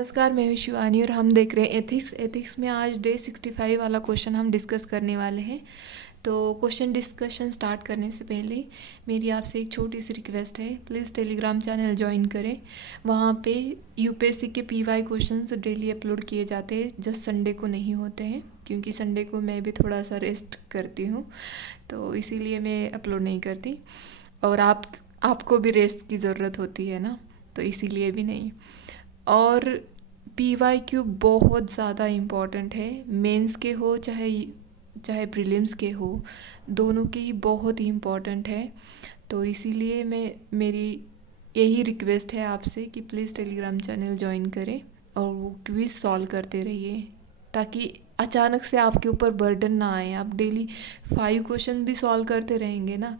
नमस्कार, मैं हूँ शिवानी और हम देख रहे हैं एथिक्स में आज डे 65 वाला क्वेश्चन हम डिस्कस करने वाले हैं। तो क्वेश्चन डिस्कशन स्टार्ट करने से पहले मेरी आपसे एक छोटी सी रिक्वेस्ट है, प्लीज़ टेलीग्राम चैनल ज्वाइन करें। वहाँ पे यूपीएससी के पीवाई क्वेश्चंस डेली अपलोड किए जाते हैं, जस्ट संडे को नहीं होते हैं क्योंकि संडे को मैं भी थोड़ा सा रेस्ट करती हूँ, तो इसीलिए मैं अपलोड नहीं करती। और आपको भी रेस्ट की ज़रूरत होती है ना, तो इसीलिए भी नहीं। और PYQ बहुत ज़्यादा इम्पॉर्टेंट है, मेंस के हो चाहे प्रीलिम्स के हो, दोनों के ही बहुत ही इम्पॉर्टेंट है। तो इसीलिए मेरी यही रिक्वेस्ट है आपसे कि प्लीज़ टेलीग्राम चैनल ज्वाइन करें और वो क्विज़ सॉल्व करते रहिए, ताकि अचानक से आपके ऊपर बर्डन ना आए। आप डेली 5 क्वेश्चन भी सॉल्व करते रहेंगे ना,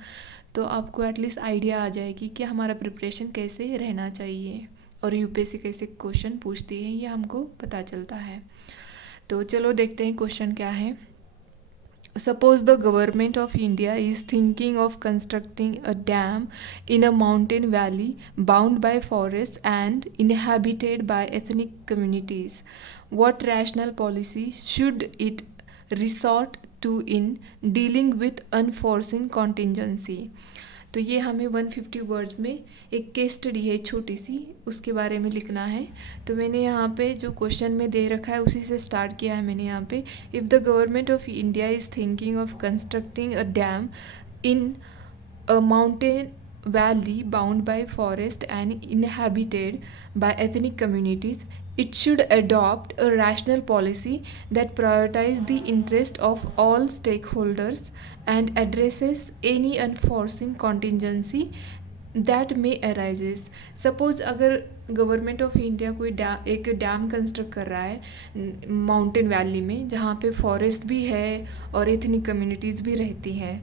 तो आपको एटलीस्ट आइडिया आ जाएगी कि हमारा प्रिपरेशन कैसे रहना चाहिए और यूपीएससी कैसे क्वेश्चन पूछती है, ये हमको पता चलता है। तो चलो देखते हैं क्वेश्चन क्या है। Suppose the government of India is thinking of constructing a dam in a mountain valley bound by forests and inhabited by ethnic communities. What rational policy should it resort to in dealing with unforeseen contingency? तो ये हमें 150 words में एक case study है छोटी सी, उसके बारे में लिखना है। तो मैंने यहाँ पे जो क्वेश्चन में दे रखा है उसी से स्टार्ट किया है मैंने यहाँ पे। If the government of India is thinking of constructing a dam in a mountain valley bound by forest and inhabited by ethnic communities, it should adopt a rational policy that prioritizes the interest of all stakeholders and addresses any unforeseen contingency that may arises. Suppose अगर government of India कोई एक dam construct कर रहा है mountain valley में, जहाँ पे forest भी है और एथनिक कम्युनिटीज़ भी रहती हैं,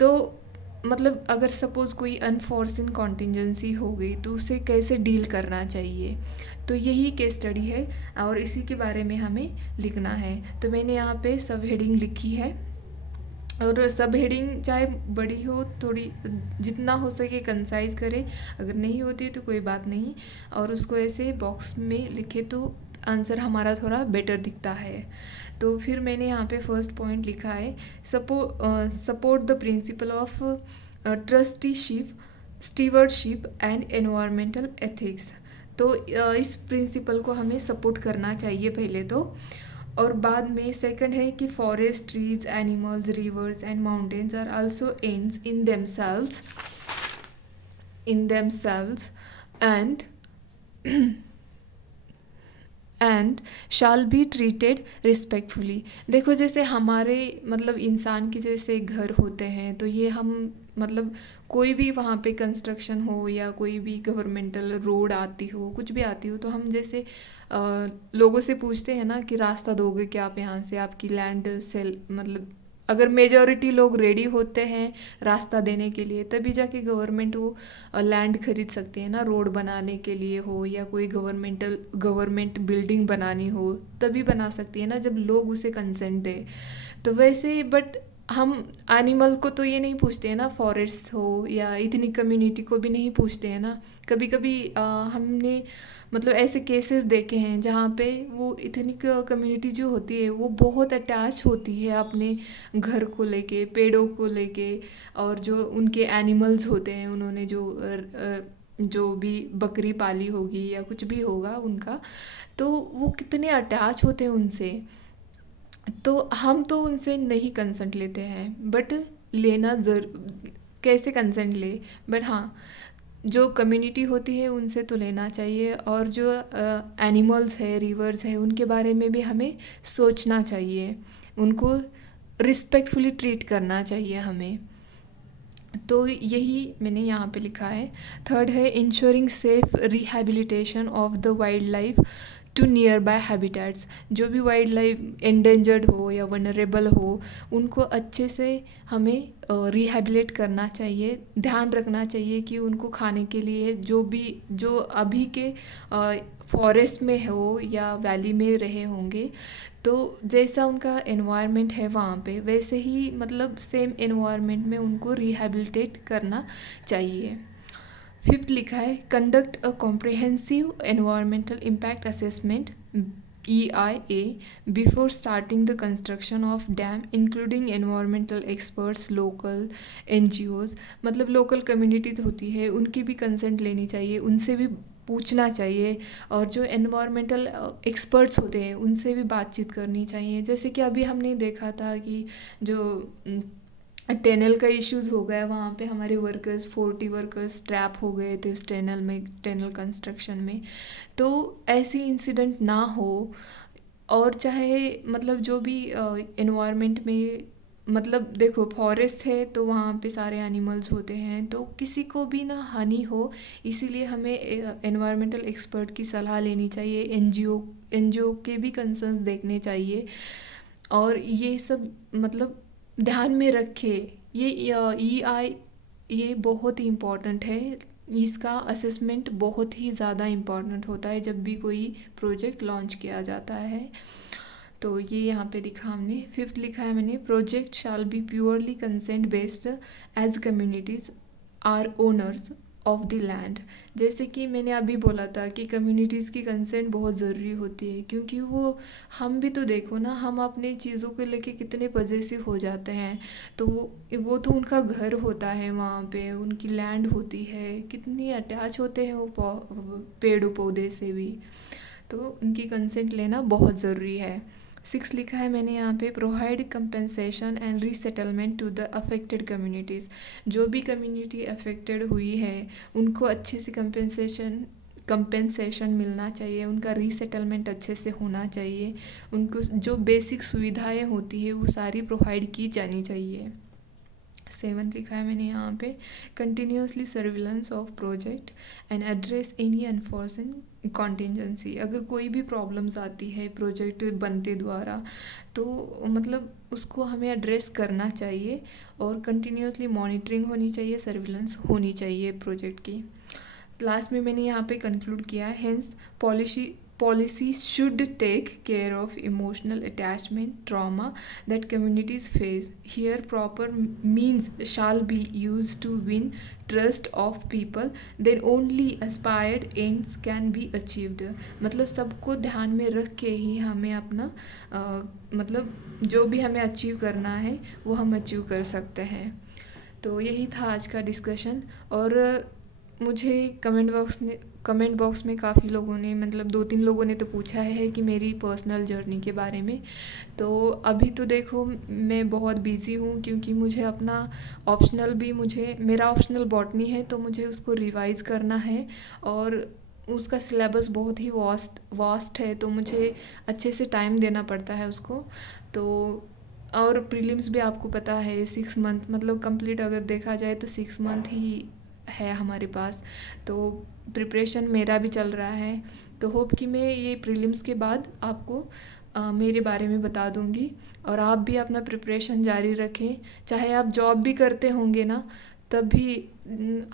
तो मतलब अगर सपोज़ कोई अनफॉर्सिन कॉन्टिजेंसी हो गई तो उसे कैसे डील करना चाहिए, तो यही केस स्टडी है और इसी के बारे में हमें लिखना है। तो मैंने यहाँ पे सब हेडिंग लिखी है, और सब हेडिंग चाहे बड़ी हो, थोड़ी जितना हो सके कंसाइज करें, अगर नहीं होती तो कोई बात नहीं, और उसको ऐसे बॉक्स में लिखे तो आंसर हमारा थोड़ा बेटर दिखता है। तो फिर मैंने यहाँ पे फर्स्ट पॉइंट लिखा है, support the principle of trusteeship, stewardship and environmental ethics. तो इस प्रिंसिपल को हमें सपोर्ट करना चाहिए पहले तो, और बाद में सेकंड है कि forest, trees, animals, rivers and mountains are also ends in themselves and shall be treated respectfully. देखो जैसे हमारे मतलब इंसान के जैसे घर होते हैं, तो ये हम मतलब कोई भी वहाँ पे कंस्ट्रक्शन हो या कोई भी गवर्नमेंटल रोड आती हो, कुछ भी आती हो, तो हम जैसे लोगों से पूछते हैं ना कि रास्ता दोगे क्या आप यहाँ से, आपकी लैंड सेल, मतलब अगर मेजॉरिटी लोग रेडी होते हैं रास्ता देने के लिए, तभी जाके गवर्नमेंट वो लैंड खरीद सकती है ना, रोड बनाने के लिए हो या कोई गवर्नमेंट बिल्डिंग बनानी हो, तभी बना सकती है ना जब लोग उसे कंसेंट दे। तो वैसे बट हम एनिमल को तो ये नहीं पूछते हैं ना, फॉरेस्ट हो या इतनी कम्युनिटी को भी नहीं पूछते हैं ना। कभी कभी हमने मतलब ऐसे केसेस देखे हैं जहाँ पे वो इतनी कम्युनिटी जो होती है वो बहुत अटैच होती है अपने घर को लेके, पेड़ों को लेके, और जो उनके एनिमल्स होते हैं, उन्होंने जो भी बकरी पाली होगी या कुछ भी होगा उनका, तो वो कितने अटैच होते हैं उनसे। तो हम तो उनसे नहीं कंसेंट लेते हैं, बट लेना कैसे कंसेंट ले, बट हाँ जो कम्युनिटी होती है उनसे तो लेना चाहिए, और जो एनिमल्स है, रिवर्स है, उनके बारे में भी हमें सोचना चाहिए, उनको रिस्पेक्टफुली ट्रीट करना चाहिए हमें। तो यही मैंने यहाँ पे लिखा है। थर्ड है insuring safe rehabilitation of the wild life to nearby habitats. जो भी वाइल्ड लाइफ एंडेंजर्ड हो या वनरेबल हो, उनको अच्छे से हमें रिहेबिलेट करना चाहिए, ध्यान रखना चाहिए कि उनको खाने के लिए जो अभी के फॉरेस्ट में हो या वैली में रहे होंगे, तो जैसा उनका एनवायरनमेंट है वहाँ पे, वैसे ही मतलब सेम एनवायरनमेंट में उनको रिहेबिलिटेट करना चाहिए। फिफ्थ लिखा है conduct a comprehensive environmental impact assessment EIA before starting the construction of dam including environmental experts local NGOs। मतलब लोकल कम्युनिटीज़ होती है उनकी भी कंसेंट लेनी चाहिए, उनसे भी पूछना चाहिए, और जो एनवायरमेंटल एक्सपर्ट्स होते हैं उनसे भी बातचीत करनी चाहिए। जैसे कि अभी हमने देखा था कि जो टनल का इश्यूज़ हो गया, वहाँ पे हमारे वर्कर्स 40 वर्कर्स ट्रैप हो गए थे उस टनल में, टनल कंस्ट्रक्शन में। तो ऐसी इंसिडेंट ना हो, और चाहे मतलब जो भी एनवायरनमेंट में, मतलब देखो फॉरेस्ट है तो वहाँ पे सारे एनिमल्स होते हैं, तो किसी को भी ना हानि हो, इसीलिए हमें एनवायरमेंटल एक्सपर्ट की सलाह लेनी चाहिए, एनजीओ के भी कंसर्न्स देखने चाहिए, और ये सब मतलब ध्यान में रखे। ये EI ये बहुत ही इम्पॉर्टेंट है, इसका असेसमेंट बहुत ही ज़्यादा इम्पॉर्टेंट होता है जब भी कोई प्रोजेक्ट लॉन्च किया जाता है। तो ये यहाँ पे लिखा हमने। फिफ्थ लिखा है मैंने project shall be purely consent based as communities are owners of the land. जैसे कि मैंने अभी बोला था कि कम्युनिटीज़ की कंसेंट बहुत ज़रूरी होती है, क्योंकि वो, हम भी तो देखो ना, हम अपने चीज़ों को लेके कितने पॉजेसिव हो जाते हैं, तो वो तो उनका घर होता है, वहाँ पे उनकी लैंड होती है, कितनी अटैच होते हैं वो पेड़ पौधे से भी, तो उनकी कंसेंट लेना बहुत ज़रूरी है। 6 लिखा है मैंने यहाँ पे provide compensation and resettlement to the affected communities. जो भी कम्युनिटी अफेक्टेड हुई है उनको अच्छे से कंपेंसेशन मिलना चाहिए, उनका रीसेटलमेंट अच्छे से होना चाहिए, उनको जो बेसिक सुविधाएं होती है वो सारी प्रोवाइड की जानी चाहिए। 7 लिखा है मैंने यहाँ पे continuously surveillance of project and address any unforeseen contingency. अगर कोई भी प्रॉब्लम्स आती है प्रोजेक्ट बनते द्वारा, तो मतलब उसको हमें एड्रेस करना चाहिए, और कंटिन्यूसली मॉनिटरिंग होनी चाहिए, सर्विलेंस होनी चाहिए प्रोजेक्ट की। लास्ट में मैंने यहाँ पे कंक्लूड किया है, hence policies should take care of emotional attachment trauma that communities face. Here proper means shall be used to win trust of people, then only aspired ends can be achieved। मतलब सबको ध्यान में रख के ही हमें अपना मतलब जो भी हमें अचीव करना है वो हम अचीव कर सकते हैं। तो यही था आज का डिस्कशन। और मुझे कमेंट बॉक्स में काफ़ी लोगों ने, मतलब 2-3 लोगों ने तो पूछा है कि मेरी पर्सनल जर्नी के बारे में। तो अभी तो देखो मैं बहुत बिज़ी हूँ, क्योंकि मुझे अपना मेरा ऑप्शनल बॉटनी है, तो मुझे उसको रिवाइज़ करना है, और उसका सिलेबस बहुत ही वास्ट है, तो मुझे अच्छे से टाइम देना पड़ता है उसको। तो और प्रीलिम्स भी आपको पता है 6 मंथ, मतलब कंप्लीट अगर देखा जाए तो 6 मंथ ही है हमारे पास। तो प्रिपरेशन मेरा भी चल रहा है, तो होप कि मैं ये प्रीलिम्स के बाद आपको मेरे बारे में बता दूंगी, और आप भी अपना प्रिपरेशन जारी रखें। चाहे आप जॉब भी करते होंगे ना, तब भी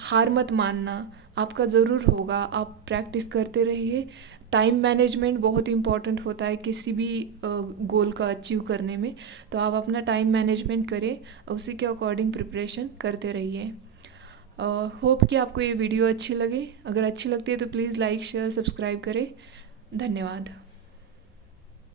हार मत मानना, आपका ज़रूर होगा, आप प्रैक्टिस करते रहिए। टाइम मैनेजमेंट बहुत इम्पॉर्टेंट होता है किसी भी गोल का अचीव करने में, तो आप अपना टाइम मैनेजमेंट करें, उसी के अकॉर्डिंग प्रिपरेशन करते रहिए। होप कि आपको ये वीडियो अच्छी लगे। अगर अच्छी लगती है तो प्लीज़ लाइक शेयर सब्सक्राइब करें। धन्यवाद।